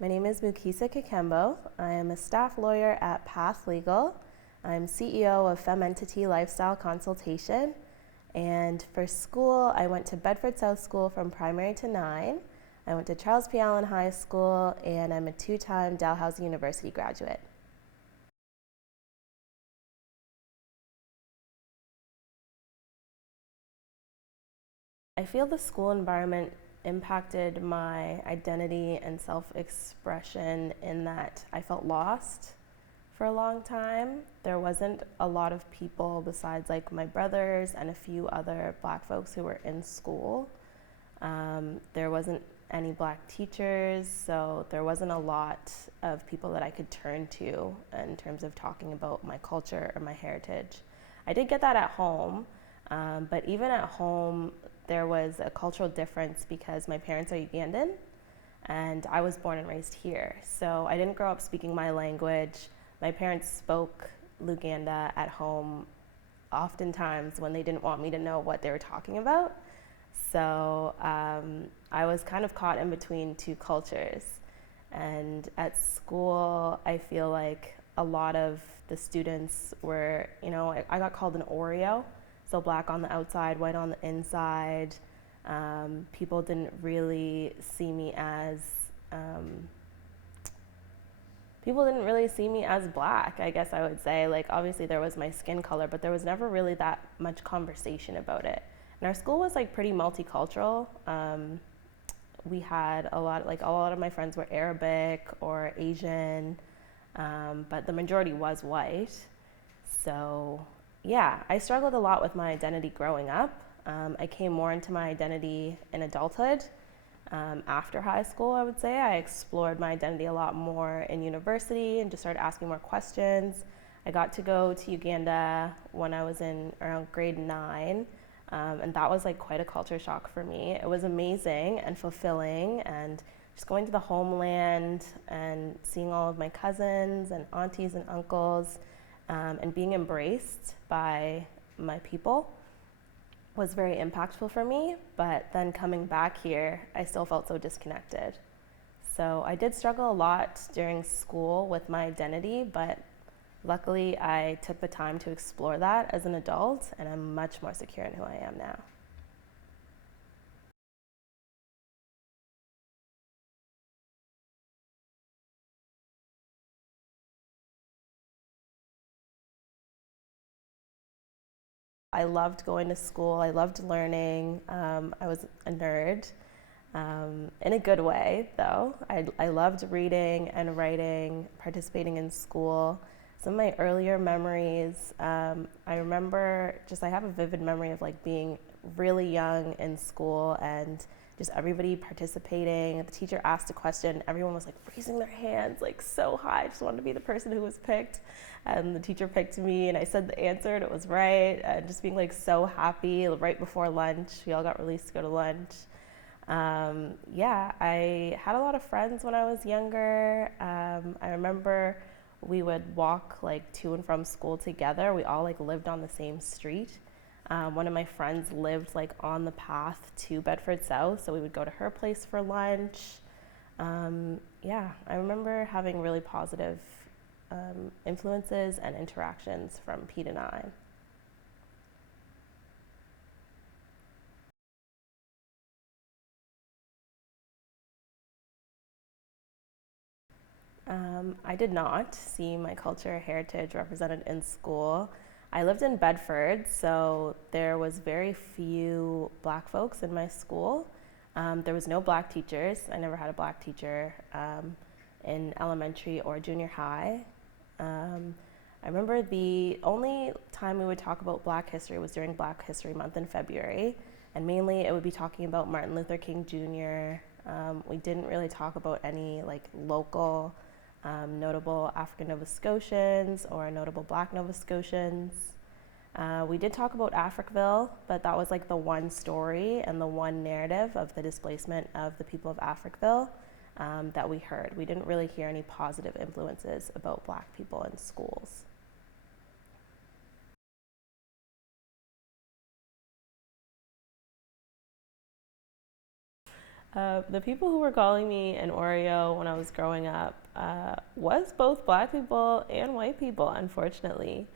My name is Mukisa Kakembo. I am a staff lawyer at Path Legal. I'm CEO of Fem Entity Lifestyle Consultation. And for school, I went to Bedford South School from primary to 9. I went to Charles P. Allen High School, and I'm a two-time Dalhousie University graduate. I feel the school environment impacted my identity and self-expression in that I felt lost for a long time. There wasn't a lot of people besides like my brothers and a few other Black folks who were in school. There wasn't any Black teachers, so there wasn't a lot of people that I could turn to in terms of talking about my culture or my heritage. I did get that at home, but even at home, there was a cultural difference because my parents are Ugandan and I was born and raised here. So I didn't grow up speaking my language. My parents spoke Luganda at home oftentimes when they didn't want me to know what they were talking about. So I was kind of caught in between two cultures. And at school, I feel like a lot of the students were, I got called an Oreo. So black on the outside, white on the inside. People didn't really see me as black, I guess I would say. Like obviously there was my skin color, but there was never really that much conversation about it. And our school was like pretty multicultural. We had a lot of my friends were Arabic or Asian, but the majority was white. So yeah, I struggled a lot with my identity growing up. I came more into my identity in adulthood. After high school, I would say, I explored my identity a lot more in university and just started asking more questions. I got to go to Uganda when I was in around grade 9, and that was like quite a culture shock for me. It was amazing and fulfilling, and just going to the homeland and seeing all of my cousins and aunties and uncles and being embraced by my people was very impactful for me. But then coming back here, I still felt so disconnected. So I did struggle a lot during school with my identity, but luckily I took the time to explore that as an adult, and I'm much more secure in who I am now. I loved going to school. I loved learning. I was a nerd in a good way, though. I loved reading and writing, participating in school. Some of my earlier memories, I remember I have a vivid memory of like being really young in school and just everybody participating. The teacher asked a question, everyone was like raising their hands like so high. I just wanted to be the person who was picked. And the teacher picked me and I said the answer and it was right. And just being like so happy right before lunch. We all got released to go to lunch. Yeah, I had a lot of friends when I was younger. I remember we would walk like to and from school together. We all like lived on the same street. One of my friends lived like on the path to Bedford South, so we would go to her place for lunch. Yeah, I remember having really positive influences and interactions from P to 9. I did not see my culture or heritage represented in school. I lived in Bedford, so there was very few black folks in my school. There was no black teachers. I never had a black teacher in elementary or junior high. I remember the only time we would talk about Black history was during Black History Month in February, and mainly it would be talking about Martin Luther King Jr. We didn't really talk about any like local notable African Nova Scotians or notable Black Nova Scotians. We did talk about Africville, but that was like the one story and the one narrative of the displacement of the people of Africville that we heard. We didn't really hear any positive influences about Black people in schools. The people who were calling me an Oreo when I was growing up was both black people and white people, unfortunately.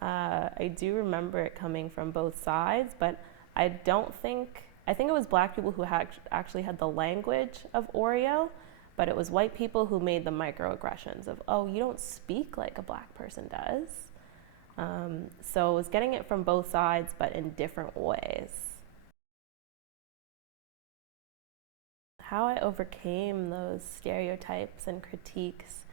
I do remember it coming from both sides, but I think it was black people who actually had the language of Oreo, but it was white people who made the microaggressions of, oh, you don't speak like a black person does. So I was getting it from both sides, but in different ways. How I overcame those stereotypes and critiques,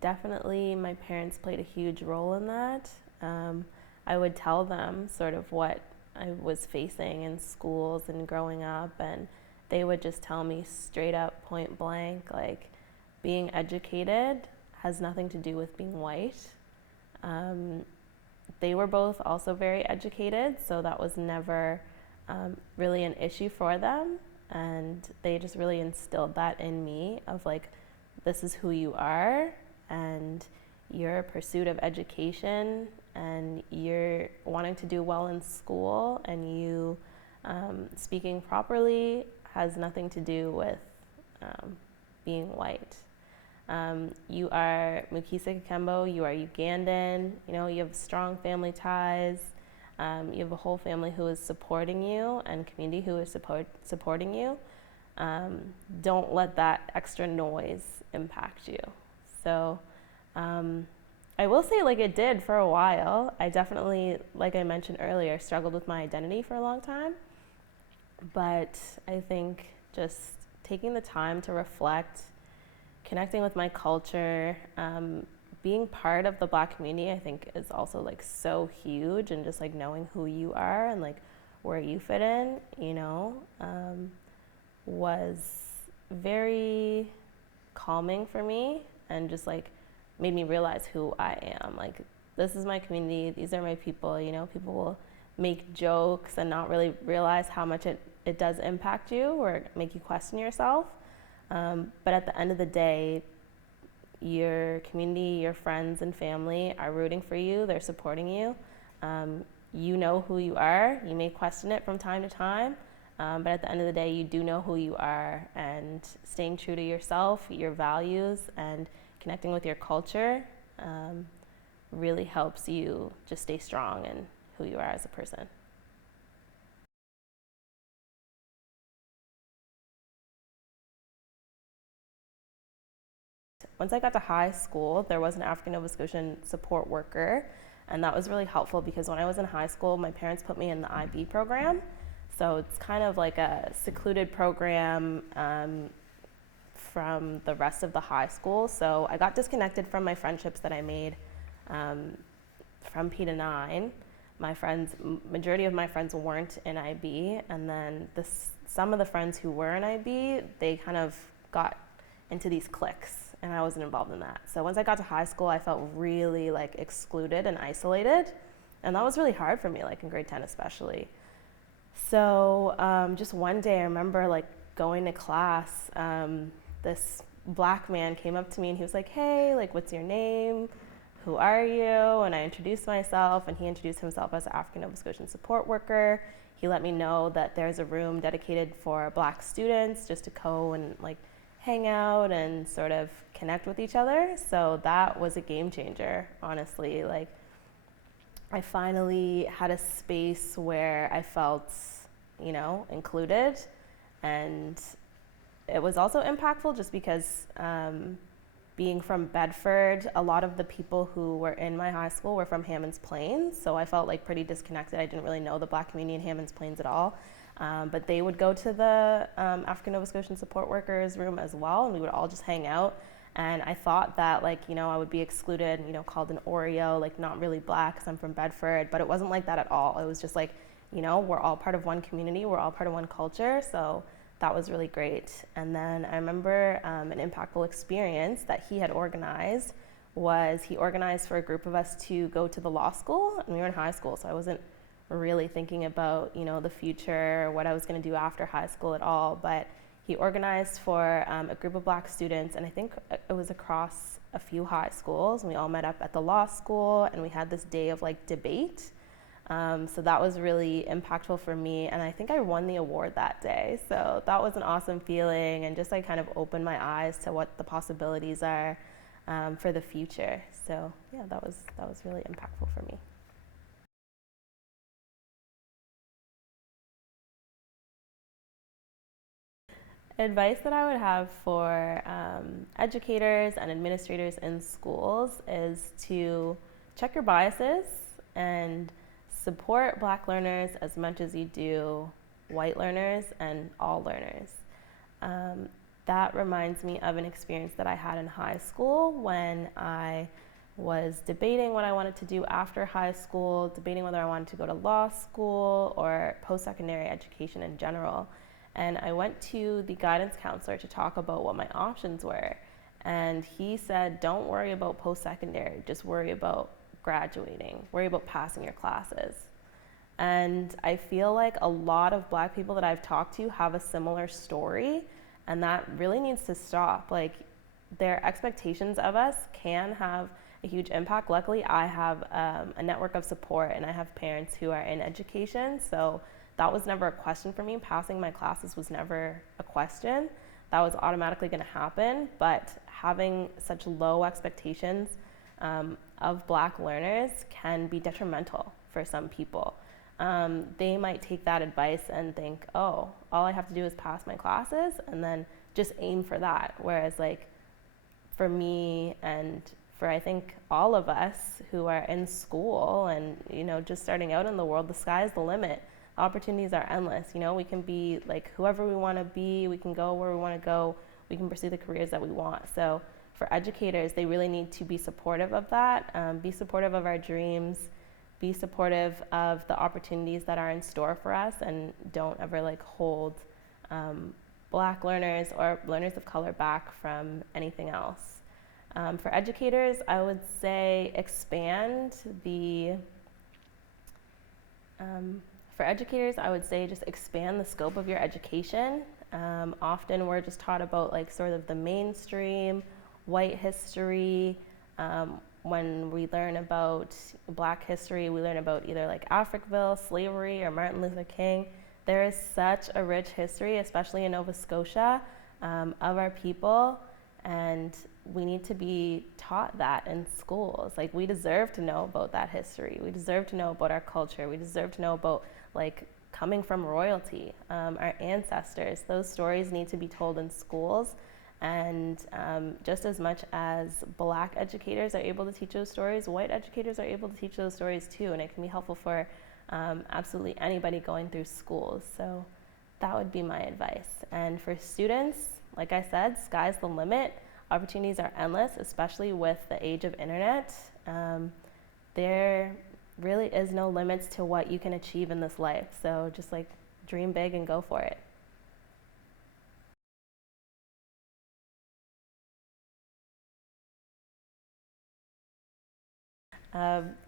definitely my parents played a huge role in that. Um, I would tell them sort of what I was facing in schools and growing up, and they would just tell me straight up, point blank, like being educated has nothing to do with being white. Um, they were both also very educated, so that was never really an issue for them. And they just really instilled that in me of like, this is who you are, and your pursuit of education, and you're wanting to do well in school, and you speaking properly has nothing to do with being white. You are Mukisa Kakembo, you are Ugandan, you know, you have strong family ties, you have a whole family who is supporting you and community who is supporting you. Don't let that extra noise impact you. So I will say, like, it did for a while. I definitely, like I mentioned earlier, struggled with my identity for a long time. But I think just taking the time to reflect, connecting with my culture, being part of the black community, I think is also like so huge, and just like knowing who you are and like where you fit in, you know, was very calming for me, and just like made me realize who I am. Like, this is my community, these are my people, you know, people will make jokes and not really realize how much it does impact you or make you question yourself. But at the end of the day, your community, your friends and family are rooting for you, they're supporting you. You know who you are. You may question it from time to time, but at the end of the day, you do know who you are, and staying true to yourself, your values, and connecting with your culture really helps you just stay strong in who you are as a person. Once I got to high school, there was an African Nova Scotian support worker, and that was really helpful because when I was in high school, my parents put me in the IB program. So it's kind of like a secluded program from the rest of the high school. So I got disconnected from my friendships that I made from P to 9. My friends, majority of my friends weren't in IB, and then some of the friends who were in IB, they kind of got into these cliques, and I wasn't involved in that. So once I got to high school, I felt really like excluded and isolated, and that was really hard for me, like in grade 10 especially. So just one day, I remember like going to class. This black man came up to me and he was like, "Hey, like, what's your name? Who are you?" And I introduced myself, and he introduced himself as an African Nova Scotian support worker. He let me know that there's a room dedicated for black students just to go and like hang out and sort of connect with each other. So that was a game changer, honestly. Like, I finally had a space where I felt, you know, included, and it was also impactful just because being from Bedford, a lot of the people who were in my high school were from Hammonds Plains, so I felt like pretty disconnected. I didn't really know the black community in Hammonds Plains at all, but they would go to the African Nova Scotian support workers room as well, and we would all just hang out. And I thought that, like, you know, I would be excluded, you know, called an Oreo, like not really black because I'm from Bedford, but it wasn't like that at all. It was just like, you know, we're all part of one community, we're all part of one culture, so that was really great. And then I remember an impactful experience that he had organized was he organized for a group of us to go to the law school, and we were in high school, so I wasn't really thinking about, you know, the future or what I was going to do after high school at all, but he organized for a group of black students, and I think it was across a few high schools, and we all met up at the law school, and we had this day of like debate. So that was really impactful for me, and I think I won the award that day. So that was an awesome feeling, and just like kind of opened my eyes to what the possibilities are for the future. So yeah, that was really impactful for me. Advice that I would have for educators and administrators in schools is to check your biases and support Black learners as much as you do white learners and all learners. Um, that reminds me of an experience that I had in high school when I was debating what I wanted to do after high school, debating whether I wanted to go to law school or post secondary education in general. And I went to the guidance counselor to talk about what my options were. And he said, don't worry about post secondary, just worry about graduating, worry about passing your classes. And I feel like a lot of Black people that I've talked to have a similar story, and that really needs to stop. Like, their expectations of us can have a huge impact. Luckily, I have a network of support, and I have parents who are in education, so that was never a question for me. Passing my classes was never a question. That was automatically going to happen, but having such low expectations of Black learners can be detrimental for some people. They might take that advice and think, oh, all I have to do is pass my classes and then just aim for that. Whereas, like, for me and for I think all of us who are in school and, you know, just starting out in the world, the sky's the limit. Opportunities are endless. You know, we can be like whoever we want to be, we can go where we want to go, we can pursue the careers that we want. So for educators, they really need to be supportive of that, be supportive of our dreams, be supportive of the opportunities that are in store for us, and don't ever like hold Black learners or learners of color back from anything else. For educators, I would say for educators, I would say just expand the scope of your education. Often we're just taught about like sort of the mainstream, white history. When we learn about Black history, we learn about either like Africville, slavery, or Martin Luther King. There is such a rich history, especially in Nova Scotia, of our people, and we need to be taught that in schools. Like, we deserve to know about that history. We deserve to know about our culture. We deserve to know about like coming from royalty, our ancestors. Those stories need to be told in schools. And just as much as Black educators are able to teach those stories, white educators are able to teach those stories too. And it can be helpful for absolutely anybody going through schools. So that would be my advice. And for students, like I said, sky's the limit. Opportunities are endless, especially with the age of internet. There really is no limits to what you can achieve in this life. So just like dream big and go for it.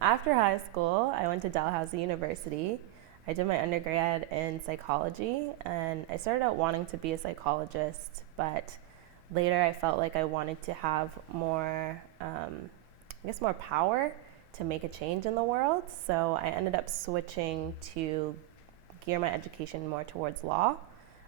After high school, I went to Dalhousie University. I did my undergrad in psychology, and I started out wanting to be a psychologist, but later I felt like I wanted to have more, more power to make a change in the world. So I ended up switching to gear my education more towards law.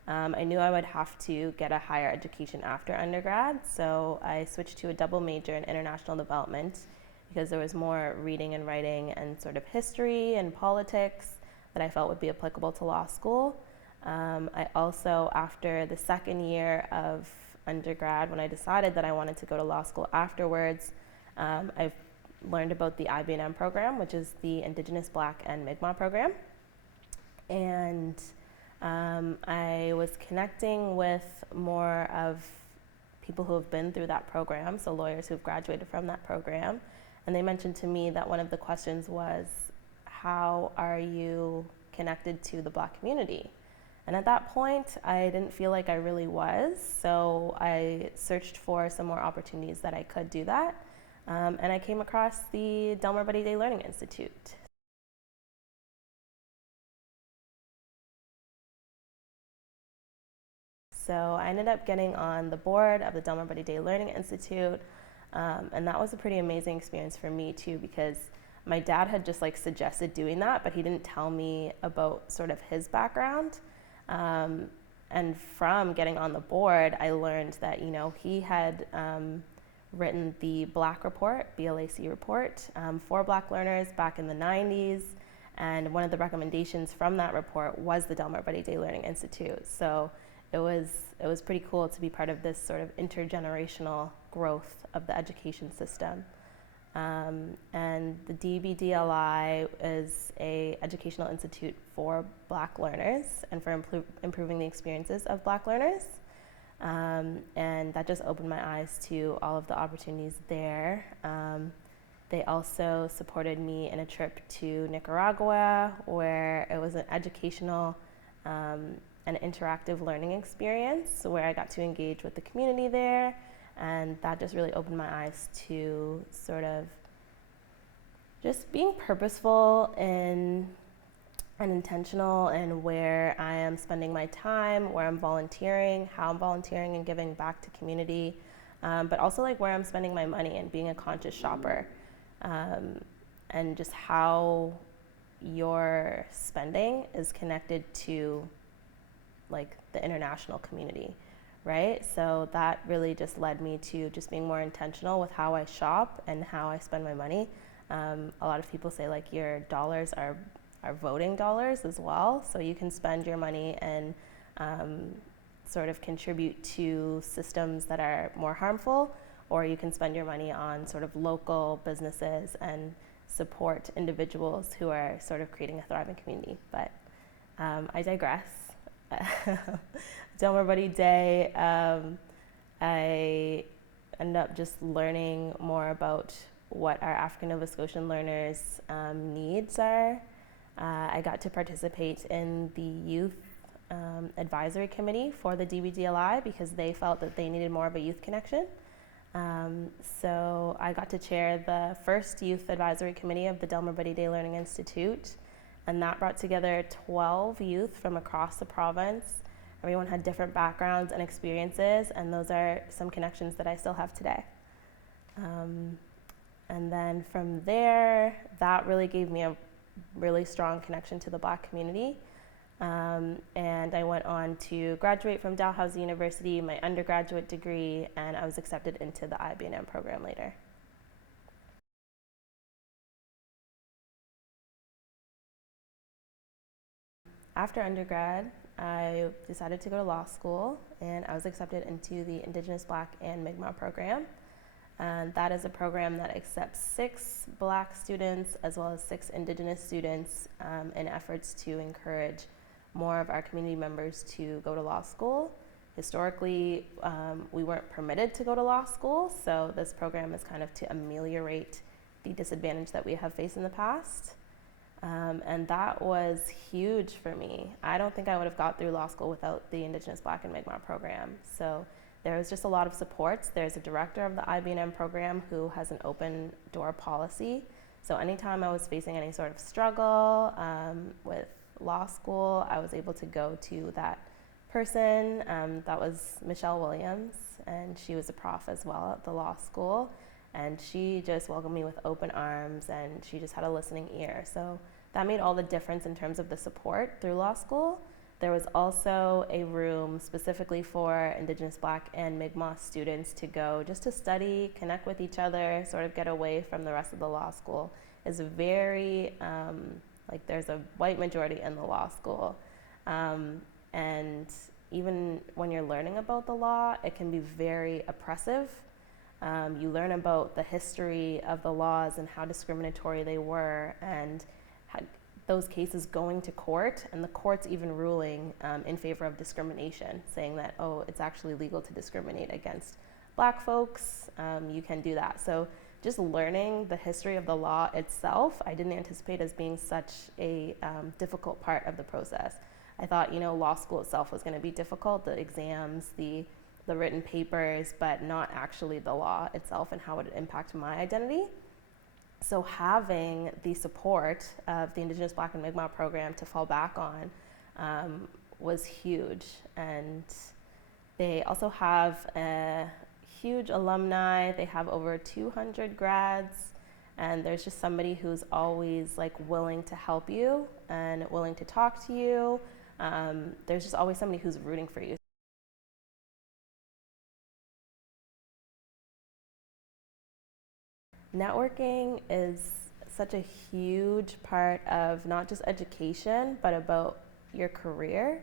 I knew I would have to get a higher education after undergrad, so I switched to a double major in international development because there was more reading and writing and sort of history and politics that I felt would be applicable to law school. I also, after the second year of undergrad, when I decided that I wanted to go to law school afterwards, I've learned about the IB&M program, which is the Indigenous, Black, and Mi'kmaq program. And I was connecting with more of people who have been through that program, so lawyers who have graduated from that program. And they mentioned to me that one of the questions was, how are you connected to the Black community? And at that point, I didn't feel like I really was, so I searched for some more opportunities that I could do that. And I came across the Delmar Buddy Day Learning Institute. So I ended up getting on the board of the Delmar Buddy Day Learning Institute, and that was a pretty amazing experience for me too, because My dad had just like suggested doing that, but he didn't tell me about sort of his background. Um, and from getting on the board, I learned that, you know, he had written the Black Report, BLAC report, for Black learners back in the 90s. And one of the recommendations from that report was the Delmar Buddy Day Learning Institute. So it was pretty cool to be part of this sort of intergenerational growth of the education system. And the DBDLI is a educational institute for Black learners and for improving the experiences of Black learners. And that just opened my eyes to all of the opportunities there. They also supported me in a trip to Nicaragua, where it was an educational and interactive learning experience where I got to engage with the community there. And that just really opened my eyes to sort of just being purposeful and intentional in where I am spending my time, where I'm volunteering, how I'm volunteering and giving back to community, but also like where I'm spending my money and being a conscious shopper, and just how your spending is connected to like the international community, right? So that really just led me to just being more intentional with how I shop and how I spend my money. A lot of people say like your dollars are voting dollars as well, so you can spend your money and sort of contribute to systems that are more harmful, or you can spend your money on sort of local businesses and support individuals who are sort of creating a thriving community. But I digress. Delmar Buddy Day, I ended up just learning more about what our African Nova Scotian learners' needs are. I got to participate in the youth advisory committee for the DBDLI because they felt that they needed more of a youth connection. So I got to chair the first youth advisory committee of the Delmar Buddy Day Learning Institute, and that brought together 12 youth from across the province. Everyone had different backgrounds and experiences, and those are some connections that I still have today. And then from there, that really gave me a really strong connection to the Black community. And I went on to graduate from Dalhousie University, my undergraduate degree, and I was accepted into the IB&M program later. After undergrad, I decided to go to law school, and I was accepted into the Indigenous Black and Mi'kmaq program. And that is a program that accepts 6 Black students as well as 6 Indigenous students in efforts to encourage more of our community members to go to law school. Historically, we weren't permitted to go to law school, so this program is kind of to ameliorate the disadvantage that we have faced in the past. And that was huge for me. I don't think I would have got through law school without the Indigenous Black and Mi'kmaq program. So there was just a lot of supports. There's a director of the IB&M program who has an open door policy. So anytime I was facing any sort of struggle with law school, I was able to go to that person. That was Michelle Williams, and she was a prof as well at the law school. And she just welcomed me with open arms, and she just had a listening ear. So that made all the difference in terms of the support through law school. There was also a room specifically for Indigenous Black and Mi'kmaq students to go just to study, connect with each other, sort of get away from the rest of the law school. It's very, like there's a white majority in the law school. And even when you're learning about the law, it can be very oppressive. You learn about the history of the laws and how discriminatory they were, and those cases going to court, and the courts even ruling in favor of discrimination, saying that, oh, it's actually legal to discriminate against Black folks, you can do that. So just learning the history of the law itself, I didn't anticipate as being such a difficult part of the process. I thought, you know, law school itself was gonna be difficult, the exams, the written papers, but not actually the law itself and how it would impact my identity. So having the support of the Indigenous Black and Mi'kmaq program to fall back on was huge. And they also have a huge alumni. They have over 200 grads, and there's just somebody who's always like willing to help you and willing to talk to you. There's just always somebody who's rooting for you. Networking is such a huge part of not just education, but about your career.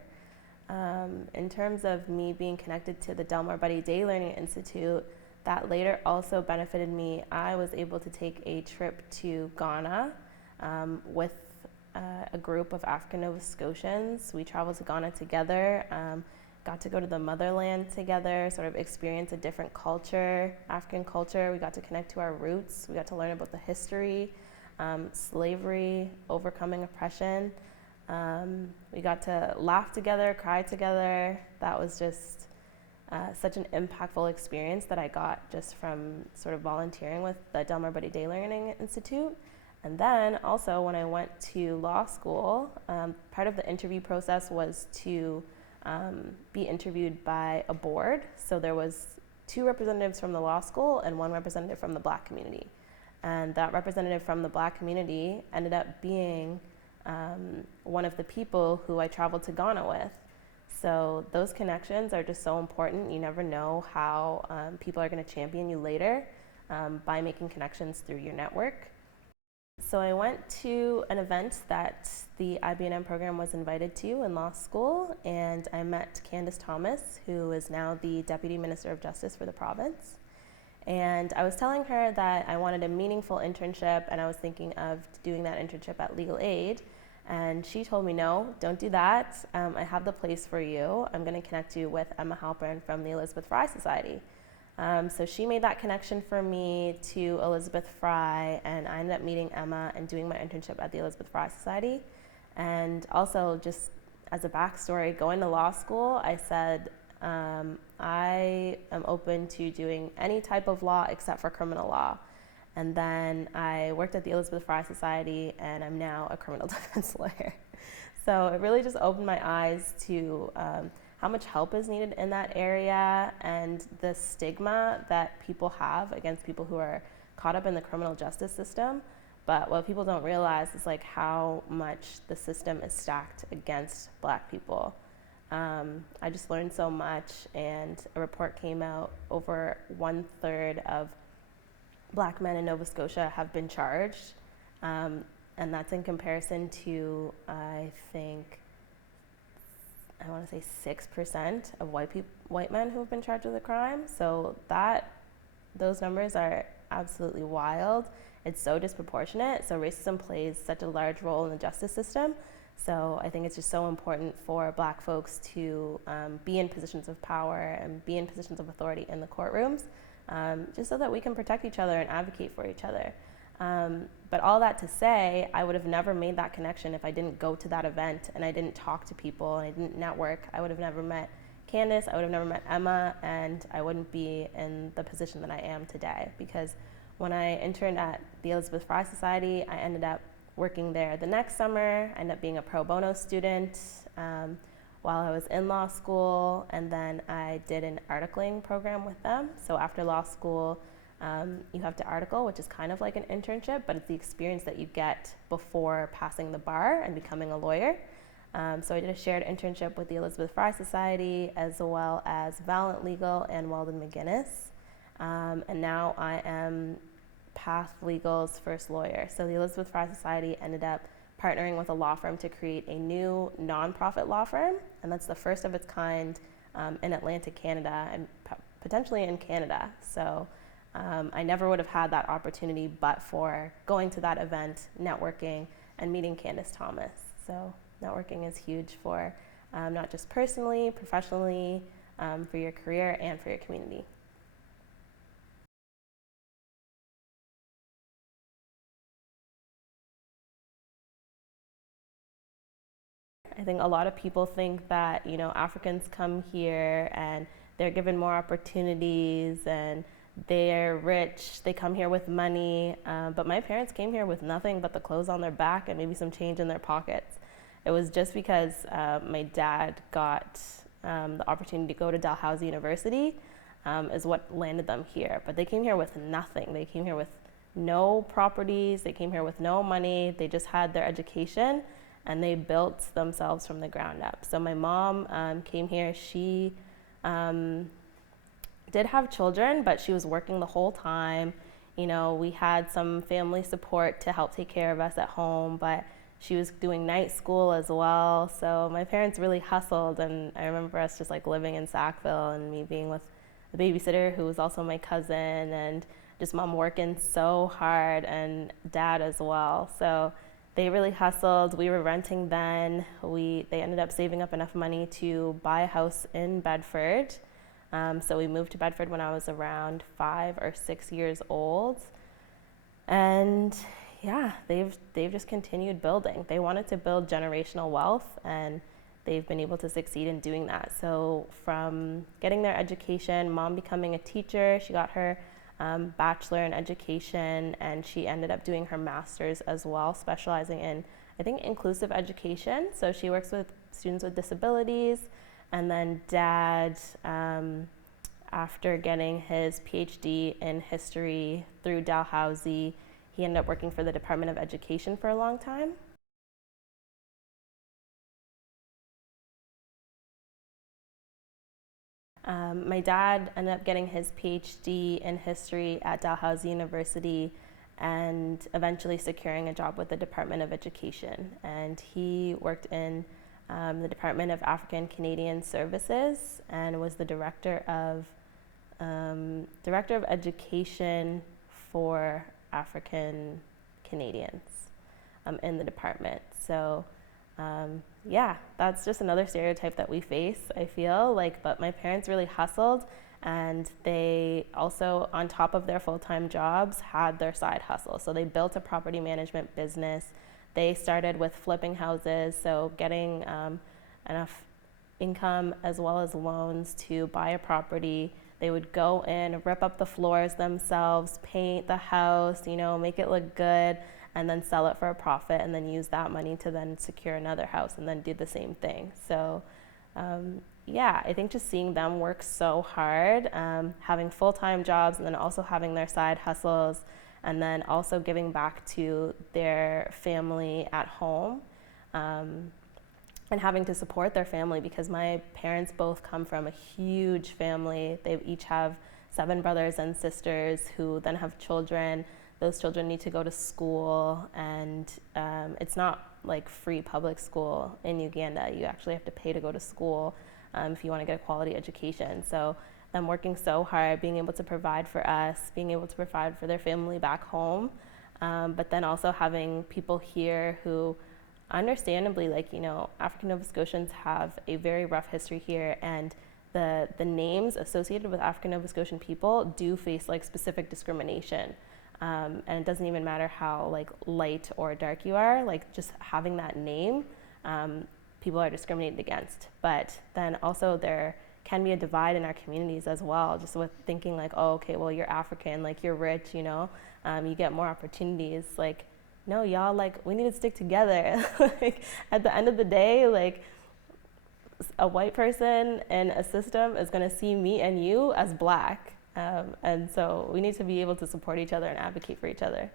In terms of me being connected to the Delmar Buddy Day Learning Institute, that later also benefited me. I was able to take a trip to Ghana with a group of African Nova Scotians. We traveled to Ghana together, got to go to the motherland together, sort of experience a different culture, African culture. We got to connect to our roots. We got to learn about the history, slavery, overcoming oppression. We got to laugh together, cry together. That was just such an impactful experience that I got just from sort of volunteering with the Delmar Buddy Day Learning Institute. And then also when I went to law school, part of the interview process was to be interviewed by a board. So there was 2 representatives from the law school and 1 representative from the Black community. And that representative from the Black community ended up being one of the people who I traveled to Ghana with. So those connections are just so important. You never know how people are going to champion you later by making connections through your network. So I went to an event that the IBNM program was invited to in law school, and I met Candace Thomas, who is now the Deputy Minister of Justice for the province. And I was telling her that I wanted a meaningful internship, and I was thinking of doing that internship at Legal Aid. And she told me, no, don't do that. I have the place for you. I'm going to connect you with Emma Halpern from the Elizabeth Fry Society. So she made that connection for me to Elizabeth Fry, and I ended up meeting Emma and doing my internship at the Elizabeth Fry Society. And also, just as a backstory, going to law school, I said, I am open to doing any type of law except for criminal law. And then I worked at the Elizabeth Fry Society, and I'm now a criminal defense lawyer. So it really just opened my eyes to how much help is needed in that area and the stigma that people have against people who are caught up in the criminal justice system. But what people don't realize is like how much the system is stacked against Black people. I just learned so much, and a report came out, over 1/3 of Black men in Nova Scotia have been charged, and that's in comparison to, I want to say 6% of white men who have been charged with a crime. So those numbers are absolutely wild. It's so disproportionate. So racism plays such a large role in the justice system. So I think it's just so important for Black folks to be in positions of power and be in positions of authority in the courtrooms, just so that we can protect each other and advocate for each other. But all that to say, I would have never made that connection if I didn't go to that event and I didn't talk to people and I didn't network. I would have never met Candace, I would have never met Emma, and I wouldn't be in the position that I am today. Because when I interned at the Elizabeth Fry Society, I ended up working there the next summer. I ended up being a pro bono student while I was in law school, and then I did an articling program with them. So after law school, you have to article, which is kind of like an internship, but it's the experience that you get before passing the bar and becoming a lawyer. So I did a shared internship with the Elizabeth Fry Society, as well as Valiant Legal and Weldon McGuinness. And now I am Path Legal's first lawyer. So the Elizabeth Fry Society ended up partnering with a law firm to create a new nonprofit law firm, and that's the first of its kind in Atlantic Canada and potentially in Canada. So I never would have had that opportunity but for going to that event, networking, and meeting Candace Thomas. So networking is huge for not just personally, professionally, for your career and for your community. I think a lot of people think that, Africans come here and they're given more opportunities and they're rich, they come here with money, but my parents came here with nothing but the clothes on their back and maybe some change in their pockets. It was just because my dad got the opportunity to go to Dalhousie University is what landed them here. But they came here with nothing. They came here with no properties. They came here with no money. They just had their education and they built themselves from the ground up. So my mom came here. She did have children, but she was working the whole time. You know, we had some family support to help take care of us at home, but she was doing night school as well. So my parents really hustled, and I remember us just like living in Sackville and me being with the babysitter who was also my cousin, and just mom working so hard and dad as well. So they really hustled. We were renting then. They ended up saving up enough money to buy a house in Bedford. So we moved to Bedford when I was around 5 or 6 years old. And yeah, they've just continued building. They wanted to build generational wealth, and they've been able to succeed in doing that. So from getting their education, mom becoming a teacher, she got her bachelor in education, and she ended up doing her master's as well, specializing in, I think, inclusive education. So she works with students with disabilities. And then dad, after getting his PhD in history through Dalhousie, he ended up working for the Department of Education for a long time. My dad ended up getting his PhD in history at Dalhousie University and eventually securing a job with the Department of Education. And he worked in the Department of African Canadian Services and was the director of education for African Canadians in the department. So yeah, that's just another stereotype that we face, I feel like. But my parents really hustled, and they also, on top of their full-time jobs, had their side hustle. So they built a property management business. They started with flipping houses, so getting enough income as well as loans to buy a property. They would go in, rip up the floors themselves, paint the house, you know, make it look good, and then sell it for a profit, and then use that money to then secure another house and then do the same thing. So yeah, I think just seeing them work so hard, having full-time jobs and then also having their side hustles, and then also giving back to their family at home, and having to support their family, because my parents both come from a huge family. They each have 7 brothers and sisters who then have children. Those children need to go to school, and it's not like free public school in Uganda. You actually have to pay to go to school if you want to get a quality education. So them working so hard, being able to provide for us, being able to provide for their family back home, but then also having people here who, understandably, like, you know, African Nova Scotians have a very rough history here, and the names associated with African Nova Scotian people do face like specific discrimination. And it doesn't even matter how like light or dark you are, like just having that name, people are discriminated against. But then also there can be a divide in our communities as well, just with thinking like, oh, okay, well, you're African, like you're rich, you know, you get more opportunities. Like, no, y'all, like, we need to stick together. Like, at the end of the day, like, a white person in a system is going to see me and you as black. And so we need to be able to support each other and advocate for each other.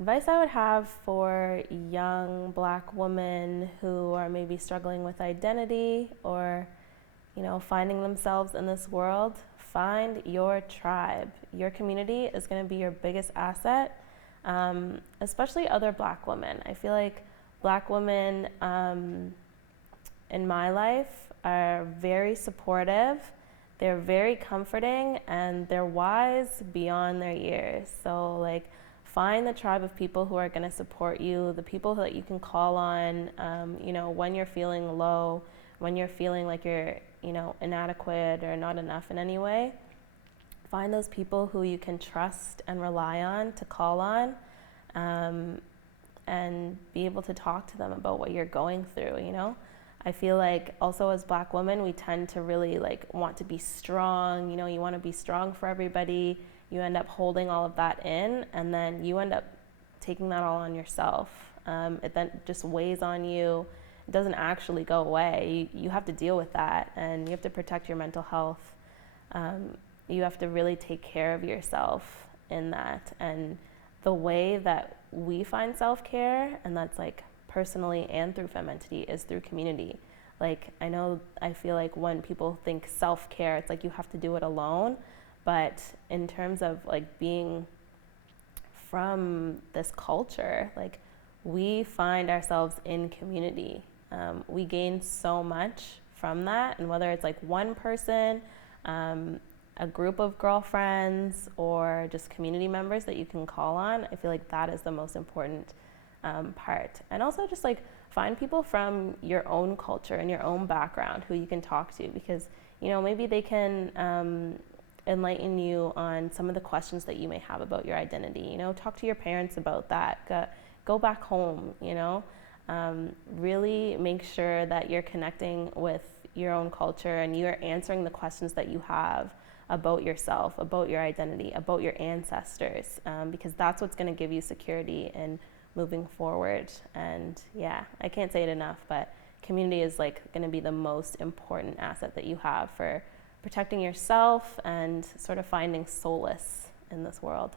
Advice I would have for young black women who are maybe struggling with identity or, you know, finding themselves in this world: find your tribe. Your community is going to be your biggest asset, especially other black women. I feel like black women in my life are very supportive, they're very comforting, and they're wise beyond their years. So like, find the tribe of people who are going to support you, the people that you can call on, you know, when you're feeling low, when you're feeling like you're, you know, inadequate or not enough in any way. Find those people who you can trust and rely on to call on, and be able to talk to them about what you're going through, you know? I feel like also as black women, we tend to really like want to be strong, you know, you want to be strong for everybody. You end up holding all of that in, and then you end up taking that all on yourself. It then just weighs on you, it doesn't actually go away. You have to deal with that, and you have to protect your mental health. You have to really take care of yourself in that. And the way that we find self-care, and that's like personally and through Fementity, is through community. Like, I feel like when people think self-care, it's like you have to do it alone. But in terms of like being from this culture, like we find ourselves in community. We gain so much from that. And whether it's like one person, a group of girlfriends, or just community members that you can call on, I feel like that is the most important part. And also just like find people from your own culture and your own background who you can talk to, because maybe they can enlighten you on some of the questions that you may have about your identity. Talk to your parents about that. Go back home. Really make sure that you're connecting with your own culture and you're answering the questions that you have about yourself, about your identity, about your ancestors, because that's what's going to give you security in moving forward. And yeah, I can't say it enough, but community is like going to be the most important asset that you have for protecting yourself and sort of finding solace in this world.